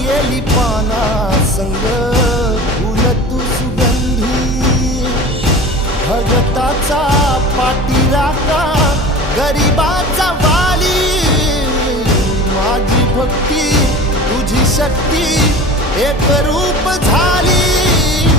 येली पाना संग फुल तू सुगंधी भगताचा पाठीराखा गरिबाचा वाली माझी भक्ती तुझी शक्ती एक रूप झाली